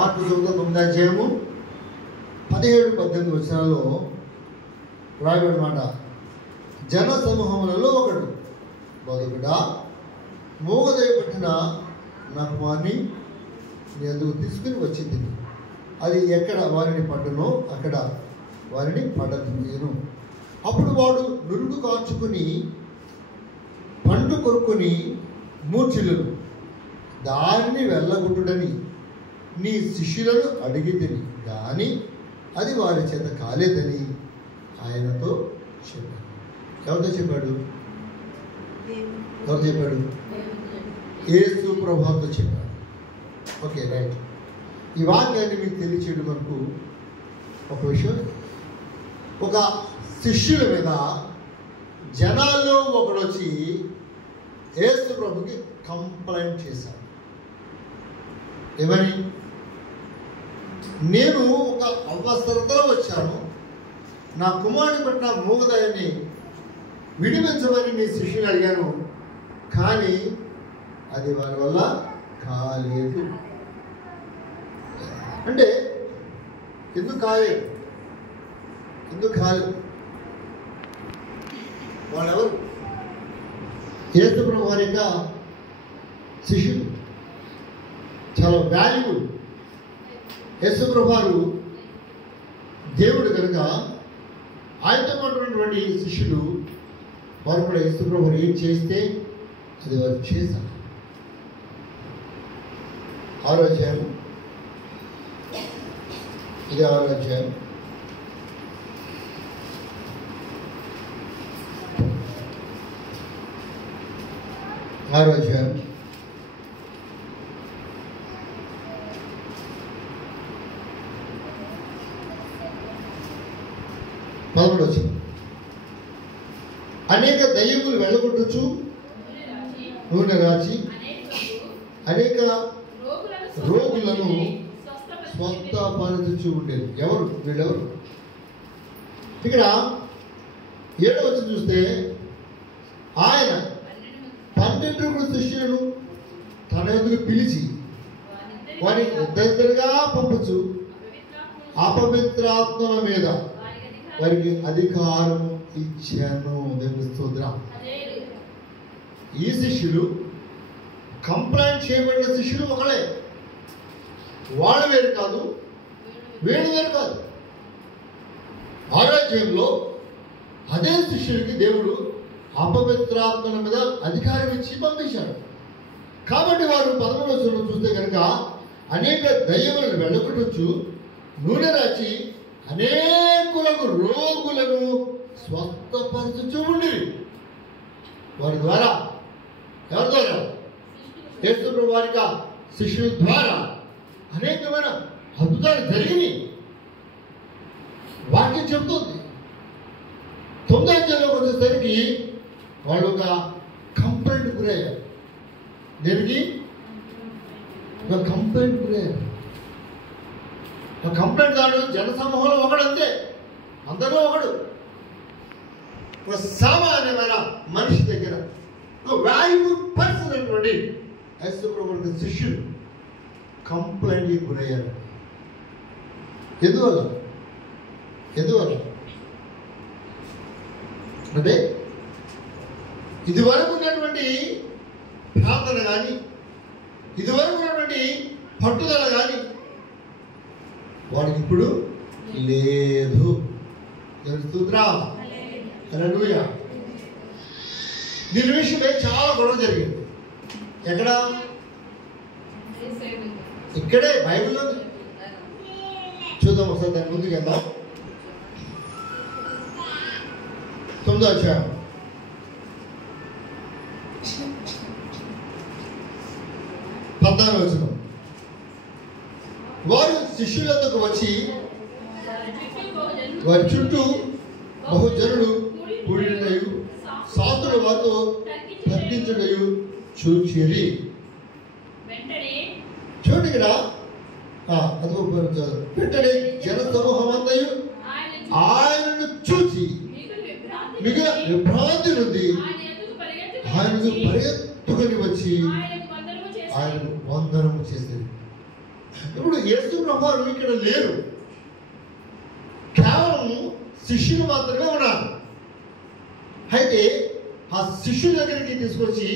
Mark 9వ అధ్యాయము 17-18 వచనాల్లో రాయబడిన మాట, జన సమూహములలో ఒకడు, బోధకుడా, మూగదయ్య పట్టిన నా కుమారుని నీ వద్దకు తీసుకుని వచ్చింది. అది ఎక్కడ వారిని పట్టునో అక్కడ వారిని పడను. అప్పుడు వాడు నురుగు కార్చుకుని పండు కొరుకుని మూర్ఛిల్లును. దానిని వెళ్ళగొట్టుడని నీ శిష్యులను అడిగితిని, కానీ అది వారి చేత కాలేదని ఆయనతో చెప్పాడు. ఎవరితో చెప్పాడు? ఎవరు చెప్పాడు? యేసు ప్రభువుతో చెప్పాడు. Okay, right. ఈ వాక్యాన్ని మీకు తెలియచేయడం వరకు ఒక విషయం, ఒక శిష్యుల మీద జనాల్లో ఒకడు వచ్చి యేసు ప్రభుకి కంప్లైంట్ చేశాడు. ఏమని? నేను ఒక అవసరతలో వచ్చాను, నా కుమారుని పట్ల మూగదయాన్ని విడిపించమని నీ శిష్యుని అడిగాను, కానీ అది వారి వల్ల కాలేదు. అంటే ఎందుకు కాలేదు? వాళ్ళెవరు? యేసు ప్రభు వారి యొక్క శిష్యులు, చాలా వాల్యుబుల్. యేసు ప్రభు వారు దేవుడు కనుక ఆయనతో ఉన్నటువంటి శిష్యులు వారు కూడా యేసు ప్రభు వారు ఏం చేస్తే అది వారు చేశారు. 6వ అధ్యాయం, ఇది 6వ అధ్యాయం, 6వ అధ్యాయం 11వ వచనం. అనేక దయ్యములు వెళ్ళగొట్టుచు నూనె రాచి అనేక రోగులను స్వస్థపరచుచు ఉండేది. ఎవరు వీళ్ళెవరు? ఇక్కడ 7వ వచనం చూస్తే ఆయన 12 శిష్యులను తన ఎదురు పిలిచి వారి ఇద్దరిగా పంపుచు అపవిత్రాత్మల మీద వారికి అధికారం ఇచ్చాను. దేవుని స్తోత్రం. ఈ శిష్యులు కంప్లైంట్ చేయబడిన శిష్యులు ఒకడే, వాళ్ళు వేరు కాదు, వీళ్ళు వేరు కాదు. ఆరోగ్యంలో అదే శిష్యులకి దేవుడు అపవిత్రాత్మల మీద అధికారం ఇచ్చి పంపించాడు. కాబట్టి వారు 11వ వచనం చూస్తే కనుక అనేక దయ్యములను వెళ్ళగొట్టొచ్చు, నూనె రాచి అనేకులకు రోగులను స్వస్థపరచుచూ ఉండేవి. వారి ద్వారా, ఎవరి ద్వారా? యేసు ప్రభు వారి శిష్యుల ద్వారా అనేకమైన అద్భుతాలు జరిగినాయి. వాక్యం చెబుతుంది. 9వ అధ్యాయంలోకి వచ్చేసరికి వాళ్ళు ఒక కంప్లైంట్ గురయ్యారు. దేనికి? ఒక కంప్లైంట్ గురయ్యారు. ఒక కంప్లైంట్ దాడు జన సమూహంలో ఒకడంతే, అందరూ ఒకడు. ఒక సామాన్యమైన మనిషి దగ్గర ఒక వాల్యూబుల్ పర్సన్ అటువంటి యేసు ప్రభువు శిష్యులు కంప్లైంట్కి గురయ్యారు. ఎందువల్ల అంటే ఇదివరకు ఉన్నటువంటి ప్రార్థన కానీ, ఇదివరకు ఉన్నటువంటి పట్టుదల కానీ వాడికి ఇప్పుడు లేదు. స్తోత్రం. హల్లెలూయా. దీని విషయమై చాలా గొడవ జరిగింది. ఎక్కడ? ఇక్కడే బైబిల్లో. చూద్దాం ఒకసారి, దాని ముందుకు వెళ్దాం. 9వ అధ్యాయం 14వ వచనం. వారు శిష్యులకు వచ్చి వారి చుట్టూ బహుజనులు కూడినయు శాస్త్రులు వారితో తర్కించుటయు చూచిరి. చూడండి ఇక్కడ, వెంటనే జన సమూహమంతయు ఆయనను చూచి మిగిలిన విభ్రాంతి నుండి ఆయనకు పరిగెత్తుకొని వచ్చి ఆయనకు వందనము చేసేది. ఇప్పుడు యేసు ప్రభువు ఇక్కడ లేరు, కేవలం శిష్యులు మాత్రమే ఉన్నారు. అయితే ఆ శిష్యుల దగ్గరికి తీసుకొచ్చి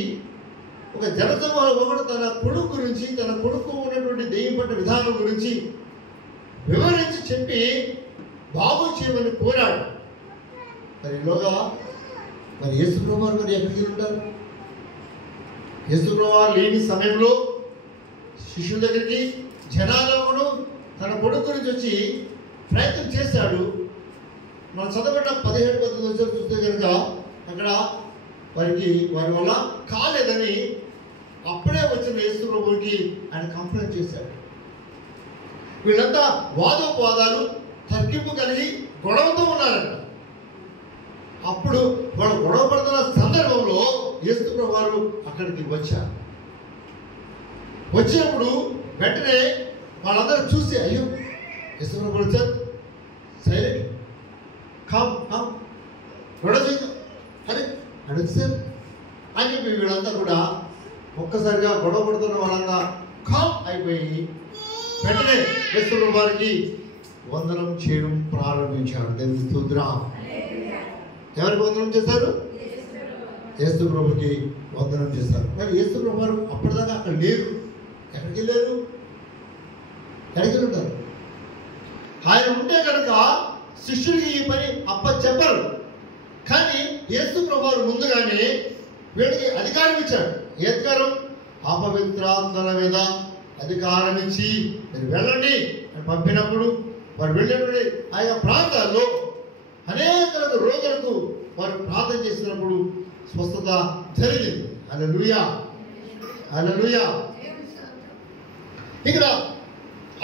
ఒక జనసమూహం ఒకడు తన కొడుకు గురించి, తన కొడుకు ఉన్నటువంటి దెయ్యం పట్ల విధానం గురించి వివరించి చెప్పి బాగు చేయమని కోరాడు. మరి ఈలోగా మరి యేసు ప్రభువు మరి ఎక్కడికి ఉంటారు? యేసు ప్రభువు లేని సమయంలో శిష్యుల దగ్గరికి జనాలు తన కొడుకు గురించి వచ్చి ప్రయత్నం చేశాడు. మనం చదవబడ్డ 17-19 చూస్తే కనుక అక్కడ వారి వల్ల కాలేదని అప్పుడే వచ్చిన యేసు ప్రభువుకి ఆయన కంప్లైంట్ చేశాడు. వీళ్ళంతా వాదోపవాదాలు, తర్కింపు కలిగి గొడవతో ఉన్నారట. అప్పుడు వాళ్ళు గొడవ పడుతున్న సందర్భంలో యేసు ప్రభువు అక్కడికి వచ్చారు. వచ్చినప్పుడు వెంటనే వాళ్ళందరూ చూసి, అయ్యో యేసు ప్రభువు వచ్చారు, సైలెంట్ కామ్ గొడవ చేద్దాం అరే అడుగుతారు అని చెప్పి వీళ్ళంతా కూడా ఒక్కసారిగా గొడవ పడుతున్న వాళ్ళంతా కామ్ అయిపోయి వెంటనే యేసు ప్రభువు వారికి వందనం చేయడం ప్రారంభించాడు. దేవుని స్తోత్రం. ఎవరికి వందనం చేశారు? యేసు ప్రభువుకి వందనం చేశారు. కానీ యేసు ప్రభువు అప్పటిదాకా అక్కడ లేరు. ఎక్కడికి వెళ్ళారు? ఎక్కడికి ఉంటారు? ఆయన ఉంటే కనుక శిష్యుడికి ఈ పని చెప్పరు. కానీ యేసు ప్రభువు ముందుగానే వీడికి అధికారం ఇచ్చాడు. ఏ అధికారం? అపవిత్రాత్మల మీద అధికారం ఇచ్చి మీరు వెళ్ళండి అని పంపినప్పుడు వారు వెళ్ళినప్పుడు ఆయా ప్రాంతాల్లో అనేక రోగులకు వారు ప్రార్థన చేసినప్పుడు స్వస్థత జరిగింది. హల్లెలూయా, హల్లెలూయా. ఇక్కడ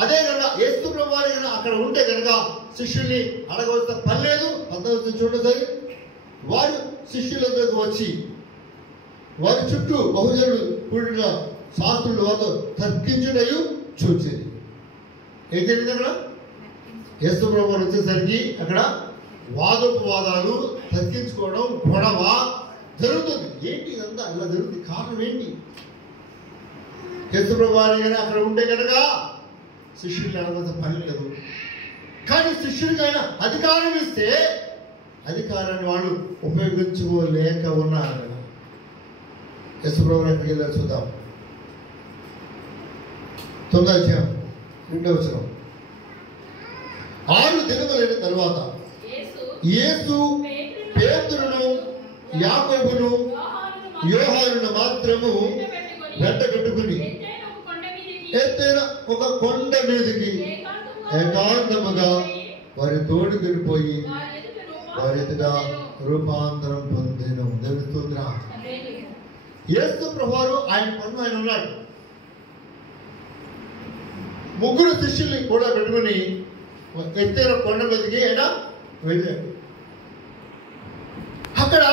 అదే కనుక యేసు ప్రభువు అక్కడ ఉంటే కనుక శిష్యుల్ని అడగవలసిన పని లేదు. 19 చూడండి. వారు శిష్యుల దగ్గరకు వచ్చి వారి చుట్టూ బహుజనులు కూడిన శాస్త్రులు వారితో తర్కించుటయు చూచేది. అయితే అక్కడ యేసు ప్రభువు వచ్చేసరికి అక్కడ వాదోపవాదాలు, తర్కించుకోవడం, గొడవ జరుగుతుంది. ఏంటి ఇదంతా ఇలా జరుగుతుంది? కారణం ఏంటి? యేసు ప్రభువు అక్కడ ఉంటే కనుక శిష్యులు అడగవలసిన పని లేదు. కానీ శిష్యుడికి ఆయన అధికారం ఇస్తే అధికారాన్ని వాళ్ళు ఉపయోగించుకోలేక ఉన్నారు. యేసు ప్రభువు ఎక్కడికి వెళ్ళారు చూద్దాం. 9వ అధ్యాయం 2వ వచనం. 6 దినములైన తరువాత యేసు పేతురును, యాకోబును, యోహానును మాత్రము వెంట కట్టుకుని ఎత్తైన ఒక కొండ మీదకి ఏకాంతముగా వారి తోడుకుని పోయి వారి ఎదుట రూపాంతరం పొందెను. దేవుని స్తోత్రం. యేసు ప్రభువు ఆయన పన్ను ఆయన ఉన్నాడు. 3 శిష్యుల్ని కూడా పెట్టుకుని ఎత్తైన కొండ మీదకి ఆయన వెళ్ళాడు. అక్కడ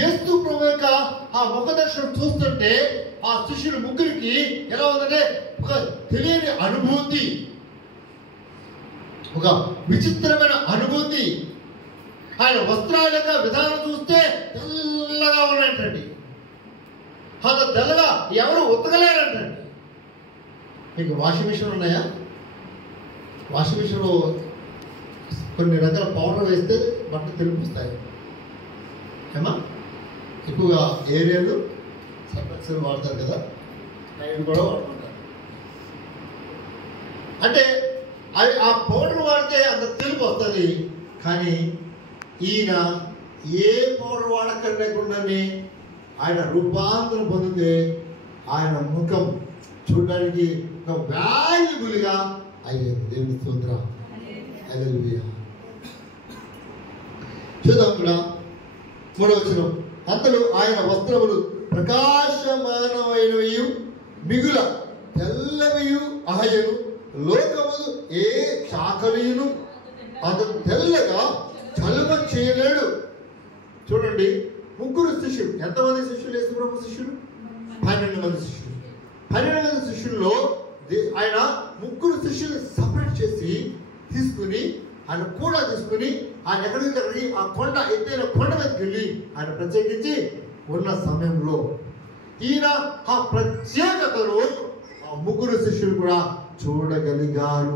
యేసు ప్రభువు యొక్క ఆ ముఖ దర్శనం చూస్తుంటే ఆ శిష్యులు 3కి ఎలా ఉందంటే ఒక తెలియని అనుభూతి, ఒక విచిత్రమైన అనుభూతి. ఆయన వస్త్రాల యొక్క విధానం చూస్తే తెల్లగా ఉన్నాయంటండి. అంత తెల్లగా ఎవరు ఉతకలేరంటండి. మీకు వాషింగ్ మిషన్ ఉన్నాయా? వాషింగ్ మిషన్లో కొన్ని రకాల పౌడర్ వేస్తే బట్టలు తెలిపిస్తాయి ఏమా. ఎక్కువగా ఏరియాలు సర్ఫెక్సల్ వాడతారు కదా, అవి కూడా వాడుకుంటారు. అంటే అవి ఆ పౌడర్ వాడితే అంత తెలుపు వస్తుంది. కానీ ఈయన ఏ పౌడర్ వాడకం లేకుండానే ఆయన రూపాంతరం పొందితే ఆయన ముఖం చూడడానికి ఒక వాల్యుబుల్గా అయ్యేది. దేవుని స్తోత్రం. హల్లెలూయా. చూద్దాం ఇక్కడ 3వ వచనం. అంతలో ఆయన వస్త్రములు ప్రకాశమానమైనవి మిగుల తెల్లవియు అహయను, లోకములు ఏ చాకలియును అతను తెల్లగా చలువ చేయలేడు. చూడండి, 3 శిష్యులు. ఎంతమంది శిష్యులు? యేసు ప్రభు శిష్యులు 12 మంది శిష్యులు. 12 మంది శిష్యుల్లో ఆయన 3 శిష్యులు సపరేట్ చేసి తీసుకుని ఆయన కూడా తీసుకుని ఆయన ఎక్కడికి ఆ కొండ ఎత్తైన కొండ మీదకి వెళ్ళి ఆయన ప్రత్యేకించి ఉన్న సమయంలో ఈయన ఆ ప్రత్యేకతను ఆ 3 శిష్యులు కూడా చూడగలిగారు.